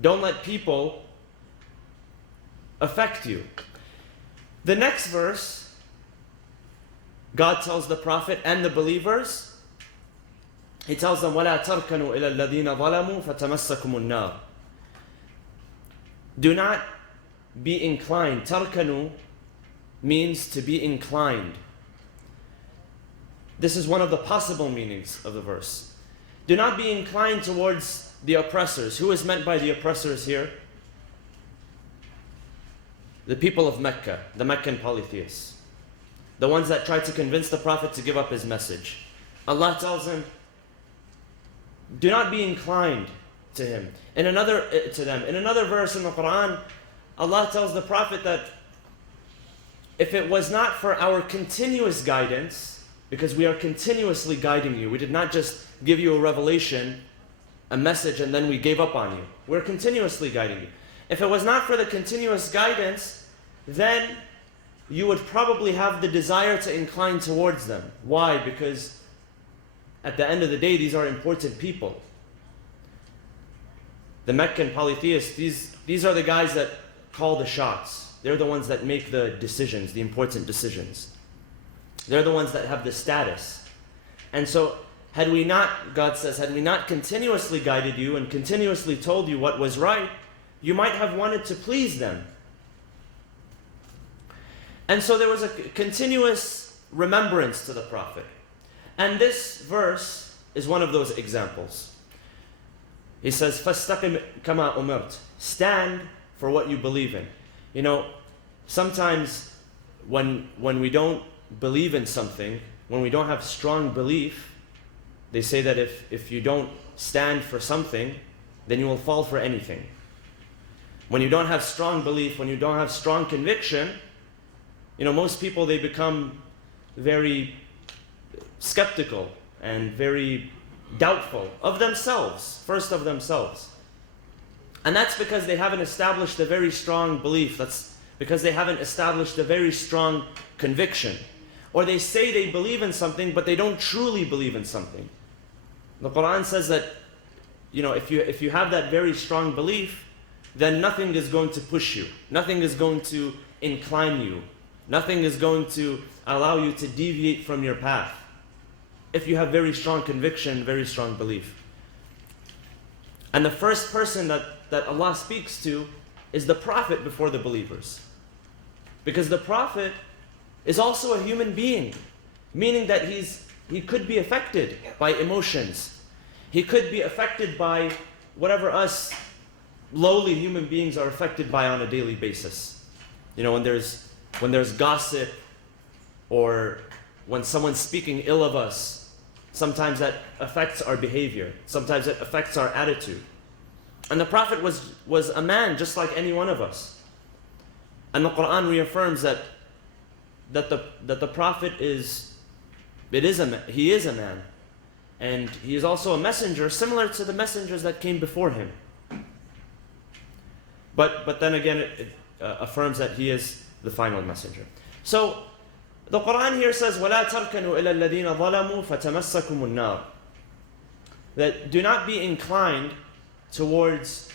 Don't let people affect you. The next verse, God tells the Prophet and the believers, He tells them, وَلَا تَرْكَنُوا إِلَى الَّذِينَ ظَلَمُوا فَتَمَسَّكُمُ النَّارِ. Do not be inclined. Tarkanu means to be inclined. This is one of the possible meanings of the verse. Do not be inclined towards the oppressors. Who is meant by the oppressors here? The people of Mecca, the Meccan polytheists. The ones that tried to convince the Prophet to give up his message. Allah tells him, do not be inclined to him. In another verse in the Quran, Allah tells the Prophet that if it was not for our continuous guidance, because we are continuously guiding you, we did not just give you a revelation, a message, and then we gave up on you. We're continuously guiding you. If it was not for the continuous guidance, then you would probably have the desire to incline towards them. Why? Because at the end of the day, these are important people. The Meccan polytheists, these are the guys that call the shots. They're the ones that make the decisions, the important decisions. They're the ones that have the status. And so, had we not, God says, had we not continuously guided you and continuously told you what was right, you might have wanted to please them. And so there was a continuous remembrance to the Prophet. And this verse is one of those examples. He says, فَاسْتَقِمْ كَمَا أُمِرْتَ. Stand for what you believe in. You know, sometimes when we don't believe in something, when we don't have strong belief, they say that if you don't stand for something, then you will fall for anything. When you don't have strong belief, when you don't have strong conviction, you know, most people, they become very skeptical and very doubtful of themselves, first of themselves. And that's because they haven't established a very strong belief. That's because they haven't established a very strong conviction. Or they say they believe in something, but they don't truly believe in something. The Quran says that, you know, if you have that very strong belief, then nothing is going to push you. Nothing is going to incline you. Nothing is going to allow you to deviate from your path. If you have very strong conviction, very strong belief. And the first person that Allah speaks to is the Prophet before the believers. Because the Prophet is also a human being, meaning that he could be affected by emotions. He could be affected by whatever us lowly human beings are affected by on a daily basis. You know, when there's gossip, or when someone's speaking ill of us, sometimes that affects our behavior. Sometimes it affects our attitude. And the Prophet was a man just like any one of us. And the Quran reaffirms that the Prophet he is a man. And he is also a messenger, similar to the messengers that came before him. But then again, it affirms that he is the final messenger. So, the Quran here says, وَلَا تَرْكَنُوا إِلَى الَّذِينَ ظَلَمُوا فَتَمَسَّكُمُ النَّارِ. That do not be inclined towards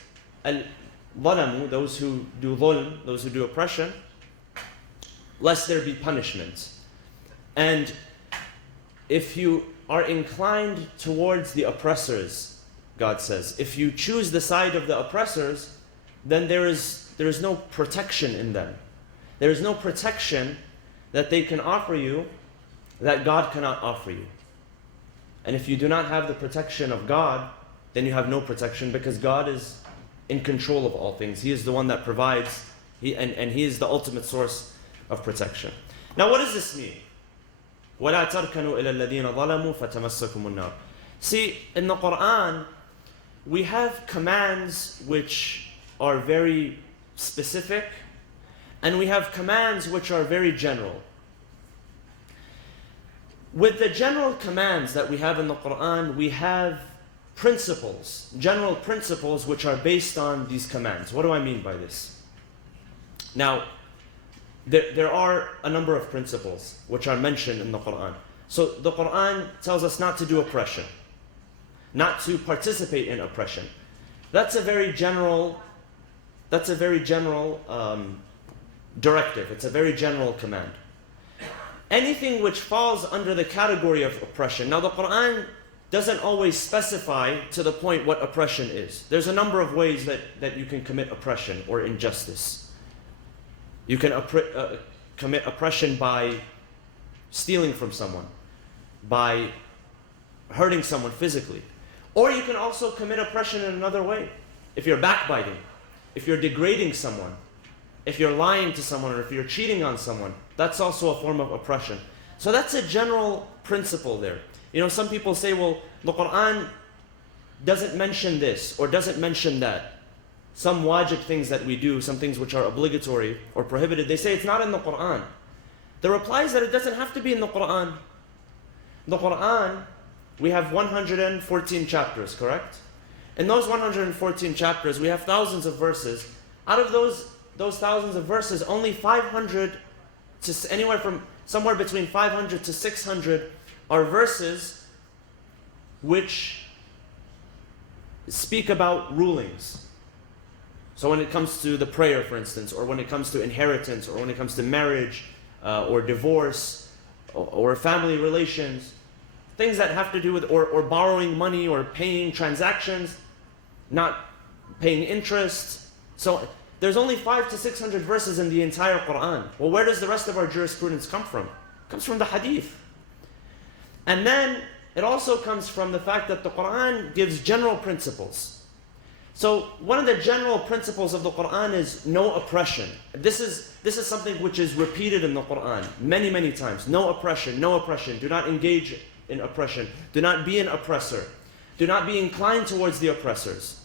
al-ظَلَمُوا, those who do dhulm, those who do oppression, lest there be punishment. And if you are inclined towards the oppressors, God says, if you choose the side of the oppressors, then there is no protection in them. There is no protection that they can offer you that God cannot offer you. And if you do not have the protection of God, then you have no protection, because God is in control of all things. He is the one that provides, and He is the ultimate source of protection. Now, what does this mean? وَلَا تَرْكَنُوا إِلَى الَّذِينَ ظَلَمُوا فَتَمَسَّكُمُ النَّارِ. See, in the Quran, we have commands which are very specific, and we have commands which are very general. With the general commands that we have in the Quran, we have principles, general principles which are based on these commands. What do I mean by this? Now, there are a number of principles which are mentioned in the Quran. So the Quran tells us not to do oppression, not to participate in oppression. That's a very general directive. It's a very general command. Anything which falls under the category of oppression. Now the Quran doesn't always specify to the point what oppression is. There's a number of ways that you can commit oppression or injustice. You can commit oppression by stealing from someone, by hurting someone physically. Or you can also commit oppression in another way. If you're backbiting, if you're degrading someone, if you're lying to someone, or if you're cheating on someone, that's also a form of oppression. So that's a general principle there. You know, some people say, well, the Quran doesn't mention this or doesn't mention that. Some wajib things that we do, some things which are obligatory or prohibited, they say it's not in the Quran. The reply is that it doesn't have to be in the Quran. The Quran, we have 114 chapters, correct? In those 114 chapters, we have thousands of verses. Out of those thousands of verses, only 500 to anywhere from somewhere between 500 to 600 are verses which speak about rulings. So when it comes to the prayer, for instance, or when it comes to inheritance, or when it comes to marriage, or divorce, or family relations, things that have to do with, or borrowing money, or paying transactions, not paying interest. So there's only 500 to 600 verses in the entire Quran. Well, where does the rest of our jurisprudence come from? It comes from the hadith. And then it also comes from the fact that the Quran gives general principles. So one of the general principles of the Quran is no oppression. This is something which is repeated in the Quran many, many times. No oppression, no oppression. Do not engage in oppression. Do not be an oppressor. Do not be inclined towards the oppressors.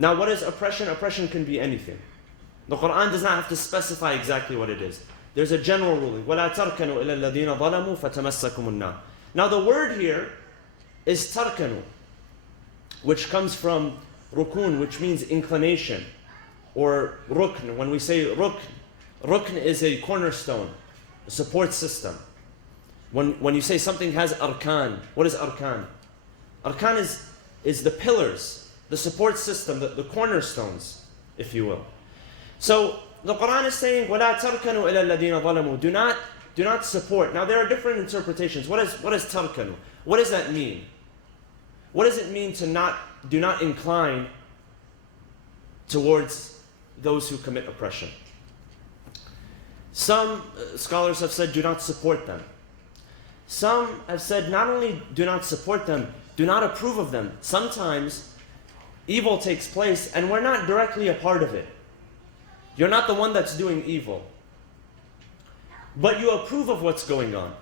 Now, what is oppression? Oppression can be anything. The Quran does not have to specify exactly what it is. There's a general ruling. وَلَا تَرْكَنُوا إِلَى الَّذِينَ ظَلَمُوا فَتَمَسَّكُمُ النَّارِ. Now, the word here is tarkanu, which comes from rukun, which means inclination, or rukn. When we say rukn, rukn is a cornerstone, a support system. When you say something has arkan, what is arkan? Arkan is the pillars, the support system, the cornerstones, if you will. So the Quran is saying, وَلَا تَرْكَنُوا إِلَى الَّذِينَ ظَلَمُوا. Do not support. Now there are different interpretations. What is tarkanu? What does that mean? What does it mean to do not incline towards those who commit oppression? Some scholars have said, do not support them. Some have said, not only do not support them, do not approve of them. Sometimes evil takes place and we're not directly a part of it. You're not the one that's doing evil, but you approve of what's going on.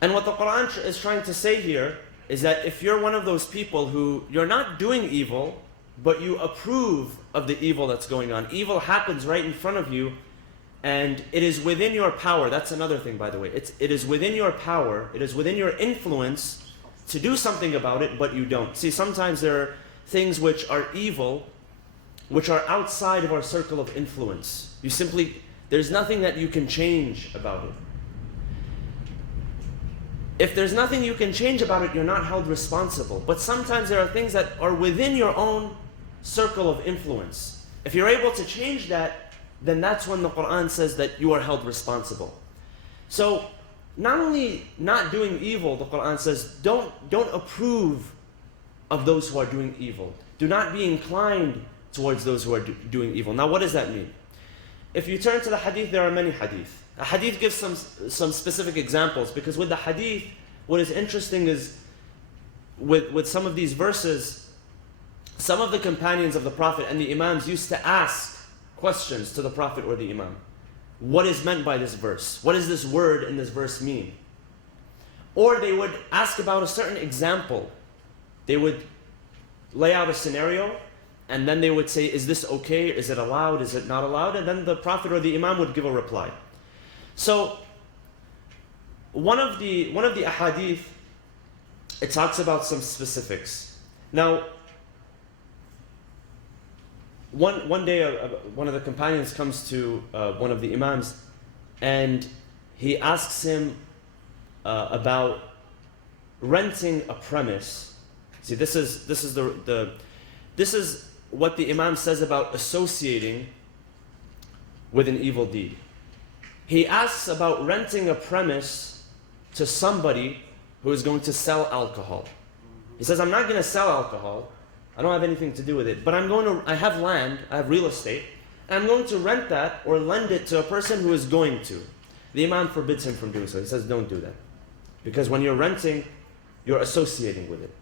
And what the Quran is trying to say here is that if you're one of those people who you're not doing evil, but you approve of the evil that's going on, evil happens right in front of you, and it is within your power. That's another thing, by the way. It is within your power, it is within your influence to do something about it, but you don't. See, sometimes there are things which are evil, which are outside of our circle of influence. There's nothing that you can change about it. If there's nothing you can change about it, you're not held responsible. But sometimes there are things that are within your own circle of influence. If you're able to change that, then that's when the Quran says that you are held responsible. So, not only not doing evil, the Quran says, don't approve of those who are doing evil. Do not be inclined towards those who are doing evil. Now, what does that mean? If you turn to the hadith, there are many hadith. A hadith gives some specific examples, because with the hadith, what is interesting is with some of these verses, some of the companions of the Prophet and the Imams used to ask questions to the Prophet or the Imam. What is meant by this verse? What does this word in this verse mean? Or they would ask about a certain example. They would lay out a scenario, and then they would say, is this okay? Is it allowed? Is it not allowed? And then the Prophet or the Imam would give a reply. So, one of the ahadith, it talks about some specifics. Now, one day, one of the companions comes to one of the Imams, and he asks him about renting a premise, See, this is what the Imam says about associating with an evil deed. He asks about renting a premise to somebody who is going to sell alcohol. He says, I'm not going to sell alcohol. I don't have anything to do with it. But I have land, I have real estate, and I'm going to rent that or lend it to a person who is going to. The Imam forbids him from doing so. He says, don't do that. Because when you're renting, you're associating with it.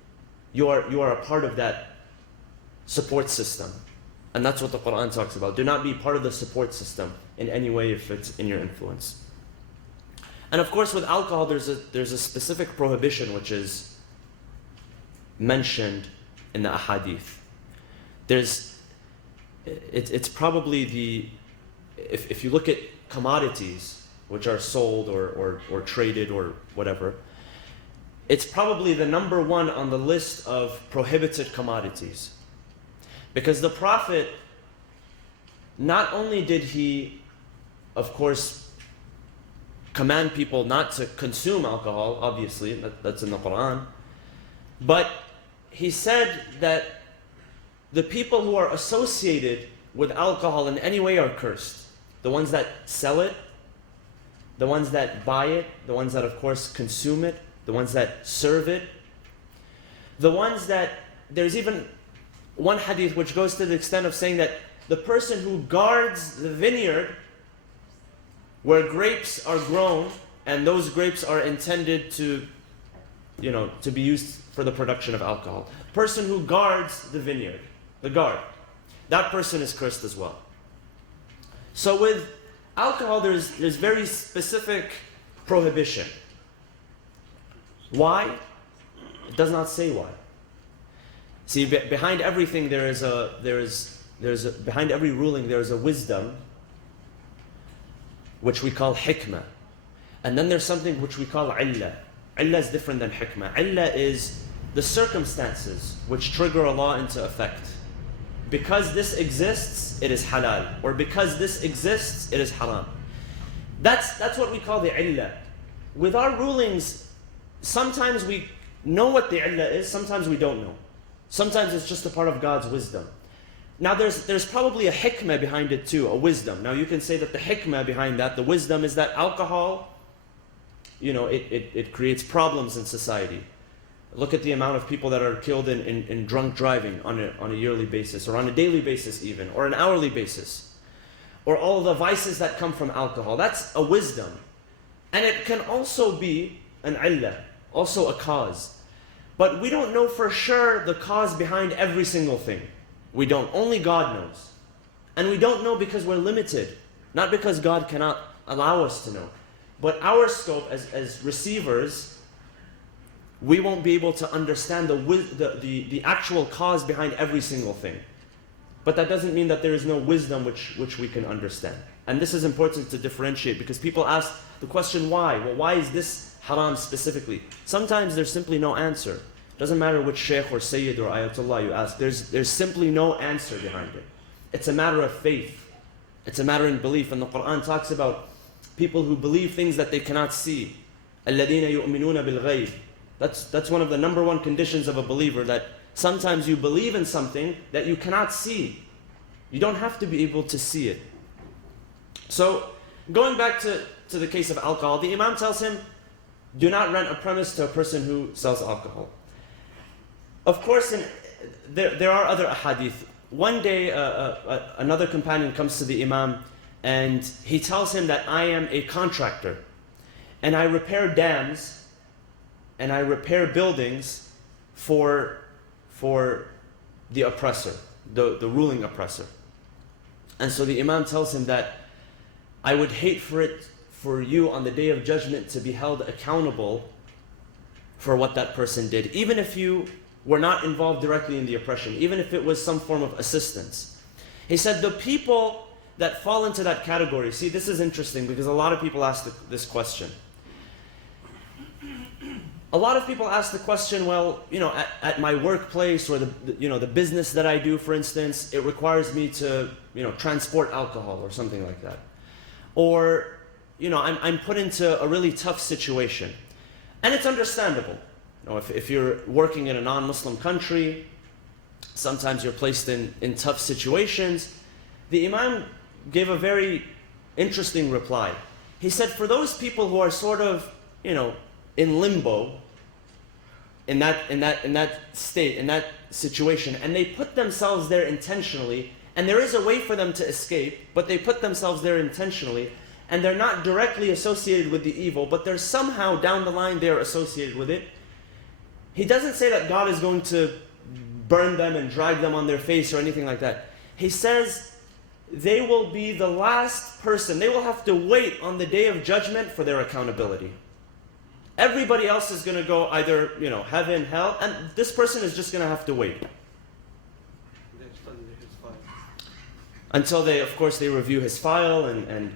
You are a part of that support system. And that's what the Quran talks about. Do not be part of the support system in any way if it's in your influence. And of course with alcohol there's a specific prohibition which is mentioned in the ahadith. It's probably if you look at commodities which are sold or traded or whatever, it's probably the number one on the list of prohibited commodities. Because the Prophet, not only did he, of course, command people not to consume alcohol, obviously, that's in the Quran, but he said that the people who are associated with alcohol in any way are cursed. The ones that sell it, the ones that buy it, the ones that, of course, consume it, the ones that serve it, the ones that, there's even one hadith which goes to the extent of saying that the person who guards the vineyard where grapes are grown and those grapes are intended to be used for the production of alcohol. Person who guards the vineyard, the guard, that person is cursed as well. So with alcohol there's very specific prohibition. Why? It does not say why. See, behind everything behind every ruling there is a wisdom which we call hikmah. And then there's something which we call illah. Illah is different than hikmah. Illah is the circumstances which trigger a law into effect. Because this exists, it is halal. Or because this exists, it is haram. That's what we call the illah. With our rulings, sometimes we know what the illah is, sometimes we don't know. Sometimes it's just a part of God's wisdom. Now there's probably a hikmah behind it too, a wisdom. Now you can say that the hikmah behind that, the wisdom is that alcohol, it creates problems in society. Look at the amount of people that are killed in drunk driving on a yearly basis, or on a daily basis even, or an hourly basis. Or all the vices that come from alcohol. That's a wisdom. And it can also be an illah, also a cause. But we don't know for sure the cause behind every single thing. We don't. Only God knows. And we don't know because we're limited. Not because God cannot allow us to know. But our scope as receivers, we won't be able to understand the actual cause behind every single thing. But that doesn't mean that there is no wisdom which we can understand. And this is important to differentiate because people ask the question why? Well, why is this haram specifically? Sometimes there's simply no answer. Doesn't matter which sheikh or sayyid or ayatollah you ask, there's simply no answer behind it. It's a matter of faith. It's a matter in belief. And the Quran talks about people who believe things that they cannot see. الَّذِينَ يُؤْمِنُونَ بِالْغَيْبِ. That's one of the number one conditions of a believer, that sometimes you believe in something that you cannot see. You don't have to be able to see it. So, going back to the case of alcohol, the Imam tells him, do not rent a premise to a person who sells alcohol. Of course, there are other ahadith. One day, another companion comes to the Imam and he tells him that I am a contractor and I repair dams and I repair buildings for the oppressor, the ruling oppressor. And so the Imam tells him that I would hate for you on the day of judgment to be held accountable for what that person did, even if you were not involved directly in the oppression, even if it was some form of assistance. He said the people that fall into that category, see, this is interesting because a lot of people ask this question. A lot of people ask the question, well, at my workplace or the business that I do, for instance, it requires me to, transport alcohol or something like that. Or, I'm put into a really tough situation. And it's understandable. if you're working in a non-Muslim country, sometimes you're placed in tough situations. The Imam gave a very interesting reply. He said, for those people who are sort of, in limbo, in that state, in that situation, and they put themselves there intentionally, and there is a way for them to escape, but they put themselves there intentionally, and they're not directly associated with the evil, but they're somehow down the line they're associated with it. He doesn't say that God is going to burn them and drag them on their face or anything like that. He says they will be the last person. They will have to wait on the day of judgment for their accountability. Everybody else is going to go either, heaven, hell, and this person is just going to have to wait. Until they review his file, and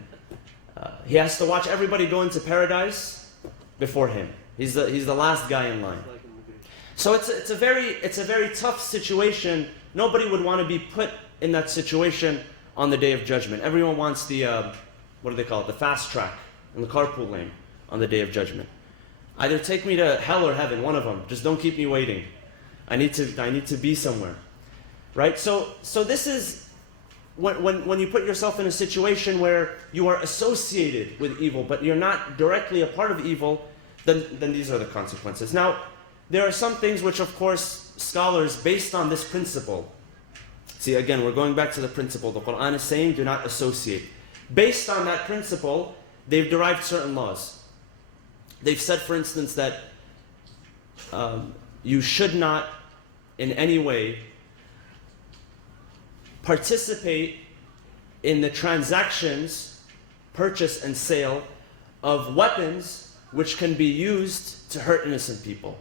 he has to watch everybody go into paradise before him. He's the last guy in line. So it's a very tough situation. Nobody would want to be put in that situation on the day of judgment. Everyone wants the what do they call it? The fast track in the carpool lane on the day of judgment. Either take me to hell or heaven, one of them. Just don't keep me waiting. I need to be somewhere, right? So this is when you put yourself in a situation where you are associated with evil, but you're not directly a part of evil, then these are the consequences. Now, there are some things which, of course, scholars, based on this principle, see, again, we're going back to the principle. The Quran is saying, do not associate. Based on that principle, they've derived certain laws. They've said, for instance, that you should not in any way participate in the transactions, purchase and sale of weapons which can be used to hurt innocent people.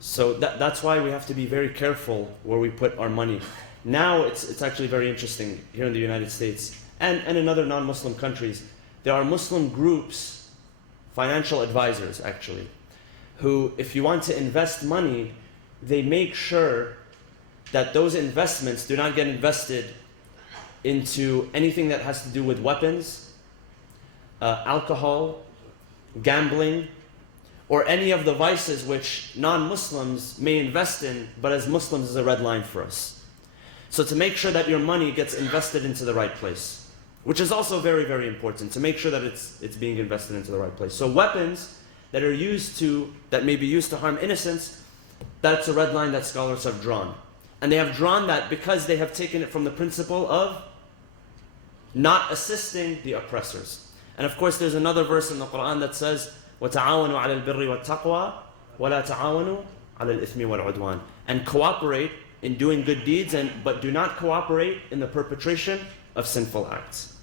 So that's why we have to be very careful where we put our money. Now it's actually very interesting here in the United States and in other non-Muslim countries. There are Muslim groups, financial advisors actually, who, if you want to invest money, they make sure that those investments do not get invested into anything that has to do with weapons, alcohol, gambling, or any of the vices which non-Muslims may invest in, but as Muslims is a red line for us. So to make sure that your money gets invested into the right place, which is also very, very important, to make sure that it's being invested into the right place. So weapons that may be used to harm innocents, that's a red line that scholars have drawn. And they have drawn that because they have taken it from the principle of not assisting the oppressors. And of course, there's another verse in the Quran that says, وَتَعَاوَنُوا عَلَى الْبِرِّ وَالتَّقْوَى وَلَا تَعَاوَنُوا عَلَى الْإِثْمِ وَالْعُدْوَانِ. And cooperate in doing good deeds, but do not cooperate in the perpetration of sinful acts.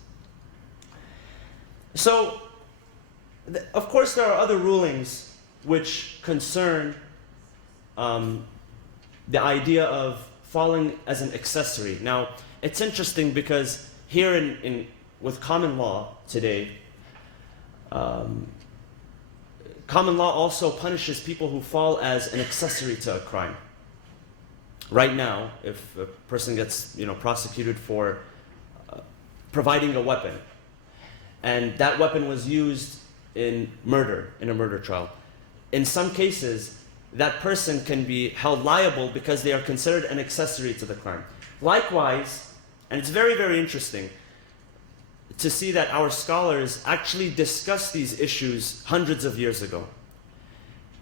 So, of course, there are other rulings which concern the idea of falling as an accessory. Now, it's interesting because here with common law today, common law also punishes people who fall as an accessory to a crime. Right now, if a person gets prosecuted for providing a weapon, and that weapon was used in a murder trial, in some cases, that person can be held liable because they are considered an accessory to the crime. Likewise, and it's very, very interesting to see that our scholars actually discussed these issues hundreds of years ago.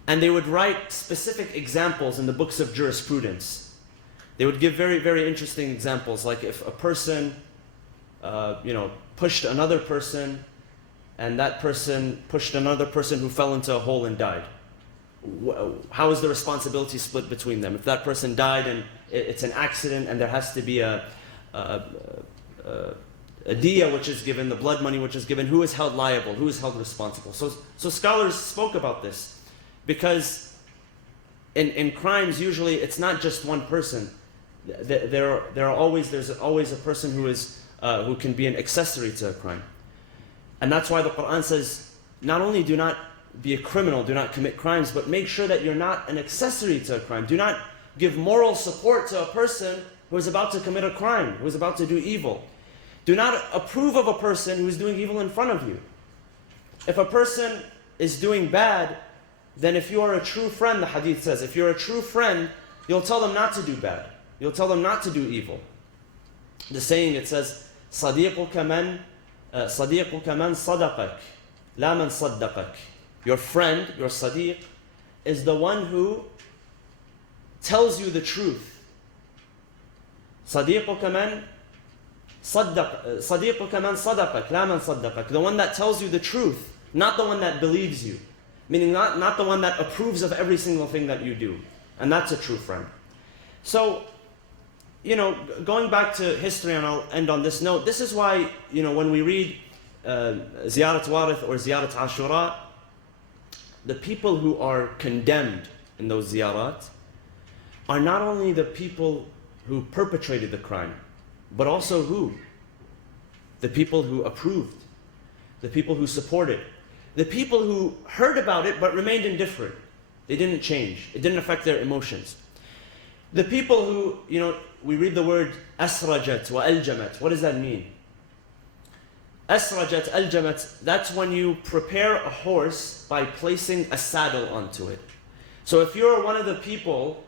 And they would write specific examples in the books of jurisprudence. They would give very, very interesting examples, like if a person pushed another person, and that person pushed another person who fell into a hole and died. How is the responsibility split between them? If that person died and it's an accident and there has to be a diya which is given, the blood money which is given, who is held liable, who is held responsible? So scholars spoke about this because in crimes usually it's not just one person. There's always a person who can be an accessory to a crime. And that's why the Quran says, not only do not be a criminal, do not commit crimes, but make sure that you're not an accessory to a crime. Do not give moral support to a person who is about to commit a crime, who is about to do evil. Do not approve of a person who is doing evil in front of you. If a person is doing bad, then if you are a true friend, the hadith says, if you're a true friend, you'll tell them not to do bad. You'll tell them not to do evil. The saying, it says, صَدِيقُكَ مَنْ صَدَقَكَ لَا مَنْ صَدَّقَكَ. Your friend, your sadiq, is the one who tells you the truth. صَدِيقُكَ مَنْ صَدَقَكَ لَا مَنْ صَدَّقَكَ. The one that tells you the truth, not the one that believes you. Meaning not the one that approves of every single thing that you do. And that's a true friend. So, going back to history, and I'll end on this note, this is why, when we read Ziyarat Warith or Ziyarat Ashura, the people who are condemned in those ziyarat are not only the people who perpetrated the crime, but also who? The people who approved, the people who supported, the people who heard about it but remained indifferent. They didn't change. It didn't affect their emotions. The people who, we read the word asrajat wa aljamat. What does that mean? Asrajat, aljamat, that's when you prepare a horse by placing a saddle onto it. So if you're one of the people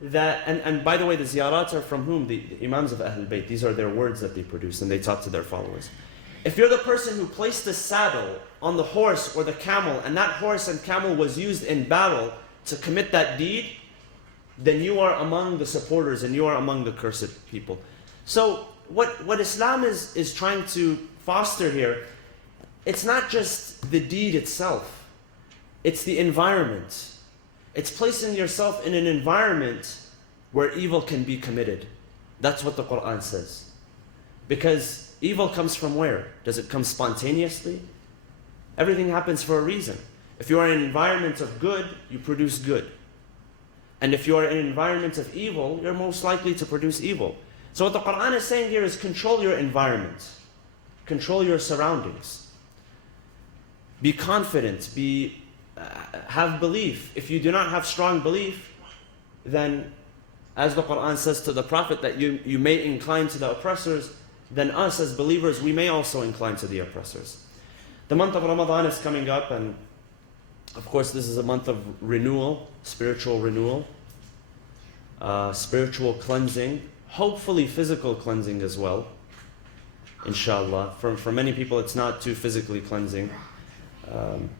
that, and by the way, the ziyarats are from whom? The Imams of Ahlul Bayt. These are their words that they produce and they taught to their followers. If you're the person who placed the saddle on the horse or the camel, and that horse and camel was used in battle to commit that deed, then you are among the supporters and you are among the cursed people. So what Islam is trying to foster here, it's not just the deed itself, it's the environment. It's placing yourself in an environment where evil can be committed. That's what the Quran says. Because evil comes from where? Does it come spontaneously? Everything happens for a reason. If you are in an environment of good, you produce good. And if you are in an environment of evil, you're most likely to produce evil. So what the Quran is saying here is control your environment. Control your surroundings. Be confident. Have belief. If you do not have strong belief, then as the Quran says to the Prophet that you may incline to the oppressors, then us as believers, we may also incline to the oppressors. The month of Ramadan is coming up, and of course this is a month of renewal, spiritual renewal, spiritual cleansing, hopefully physical cleansing as well, inshallah. For many people it's not too physically cleansing,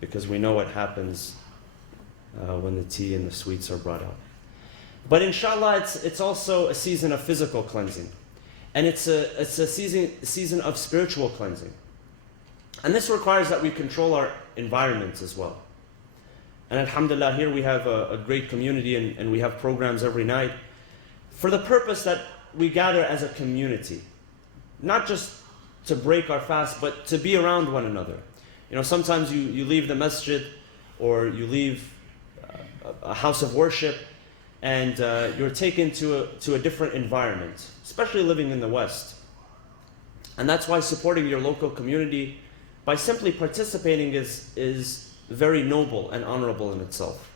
because we know what happens when the tea and the sweets are brought out. But inshallah it's also a season of physical cleansing. And it's a season of spiritual cleansing. And this requires that we control our environments as well. And alhamdulillah, here we have a great community, and we have programs every night for the purpose that we gather as a community. Not just to break our fast, but to be around one another. Sometimes you leave the masjid or you leave a house of worship, and you're taken to a different environment, especially living in the West. And that's why supporting your local community by simply participating is very noble and honorable in itself.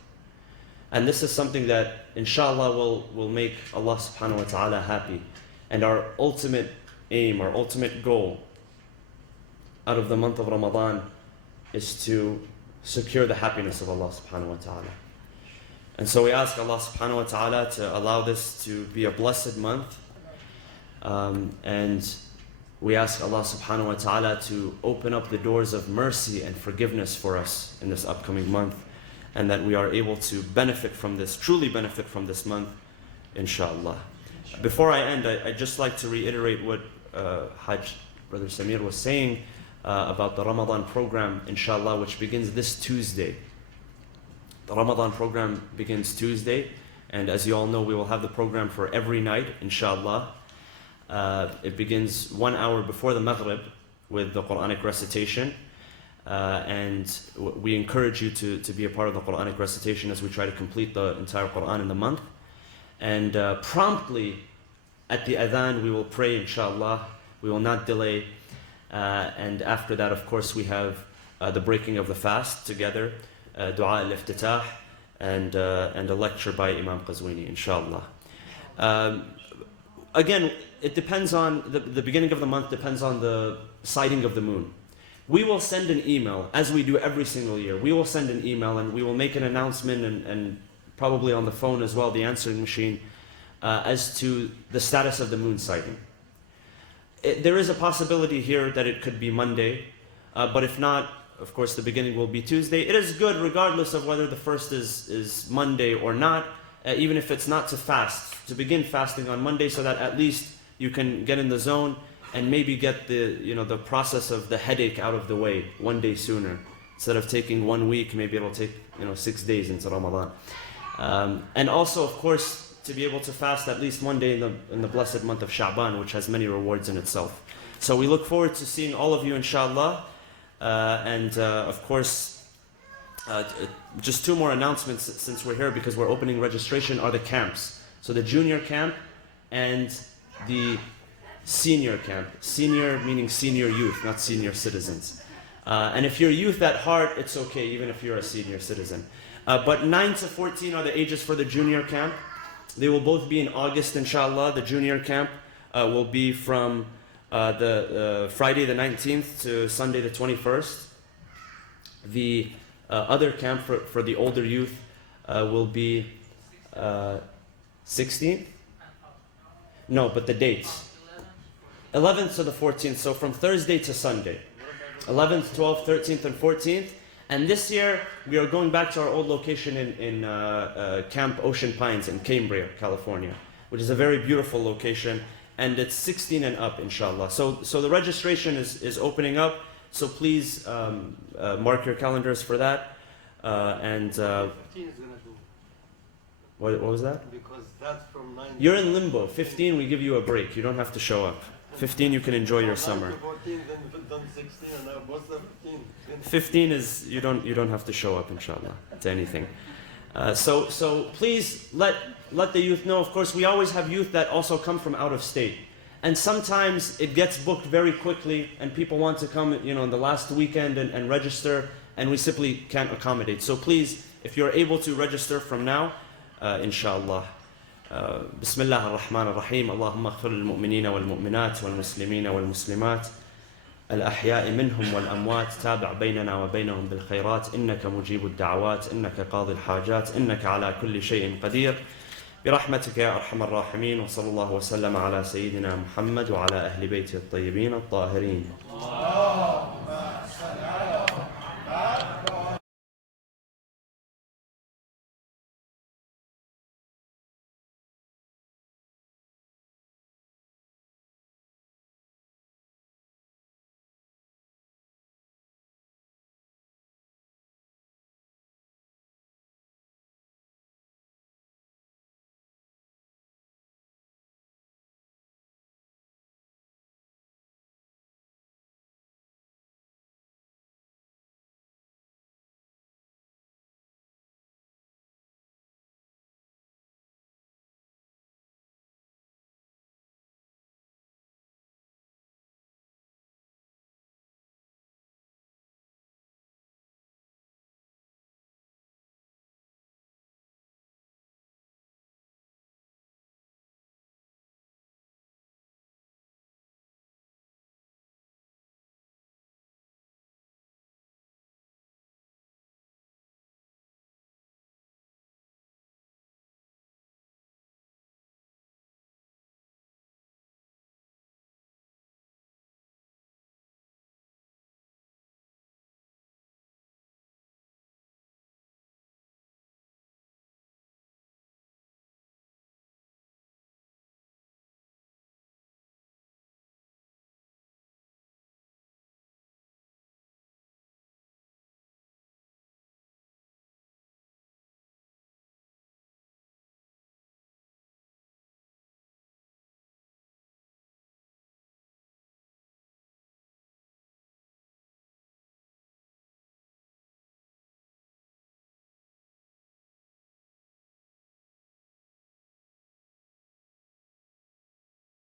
And this is something that inshallah will make Allah subhanahu wa ta'ala happy. And our ultimate aim, our ultimate goal out of the month of Ramadan is to secure the happiness of Allah subhanahu wa ta'ala. And so we ask Allah subhanahu wa ta'ala to allow this to be a blessed month. And we ask Allah subhanahu wa ta'ala to open up the doors of mercy and forgiveness for us in this upcoming month, and that we are able to benefit from this, truly benefit from this month, inshallah. Before I end, I'd just like to reiterate what Hajj Brother Samir was saying about the Ramadan program, inshallah, which begins this Tuesday. The Ramadan program begins Tuesday, and as you all know, we will have the program for every night, inshallah. It begins 1 hour before the Maghrib with the Quranic recitation, and we encourage you to be a part of the Quranic recitation as we try to complete the entire Quran in the month. And promptly at the adhan we will pray, inshallah. We will not delay, and after that, of course, we have the breaking of the fast together, dua al-iftitah, and a lecture by Imam Qazwini, inshallah. Again, it depends on, the beginning of the month depends on the sighting of the moon. we will send an email, as we do every single year. We will send an email and we will make an announcement and probably on the phone as well, the answering machine, as to the status of the moon sighting. There is a possibility here that it could be Monday, but if not, of course, the beginning will be Tuesday. It is good regardless of whether the first is Monday or not, even if it's not to fast, to begin fasting on Monday so that at least you can get in the zone and maybe get the process of the headache out of the way one day sooner. Instead of taking 1 week, maybe it'll take 6 days into Ramadan. And also, of course, to be able to fast at least one day in the blessed month of Sha'ban, which has many rewards in itself. So we look forward to seeing all of you, inshallah. Of course, just 2 more announcements since we're here, because we're opening registration, are the camps. So the junior camp and the senior camp. Senior meaning senior youth, not senior citizens. And if you're youth at heart, it's okay, even if you're a senior citizen. But 9 to 14 are the ages for the junior camp. They will both be in August, inshallah. The junior camp will be from the Friday the 19th to Sunday the 21st. The other camp for the older youth will be 16th? No, but the dates. 11th to the 14th, so from Thursday to Sunday. 11th, 12th, 13th, and 14th. And this year, we are going back to our old location in Camp Ocean Pines in Cambria, California, which is a very beautiful location. And it's 16 and up, inshallah. So the registration is opening up. So please mark your calendars for that. 15 is gonna do. What was that? Because that's from 9. You're in limbo. 15, we give you a break. You don't have to show up. 15, you can enjoy your summer. 14, then 16, and now what's the 15? 15 is you don't have to show up, inshallah, to anything. So please let the youth know. Of course, we always have youth that also come from out of state, and sometimes it gets booked very quickly, and people want to come, in the last weekend and register, and we simply can't accommodate. So please, if you're able to register from now, inshallah. بسم الله الرحمن الرحيم اللهم اغفر للمؤمنين والمؤمنات والمسلمين والمسلمات الأحياء منهم والأموات تابع بيننا وبينهم بالخيرات إنك مجيب الدعوات إنك قاضي الحاجات إنك على كل شيء قدير برحمتك يا أرحم الراحمين وصلى الله وسلم على سيدنا محمد وعلى أهل بيته الطيبين الطاهرين.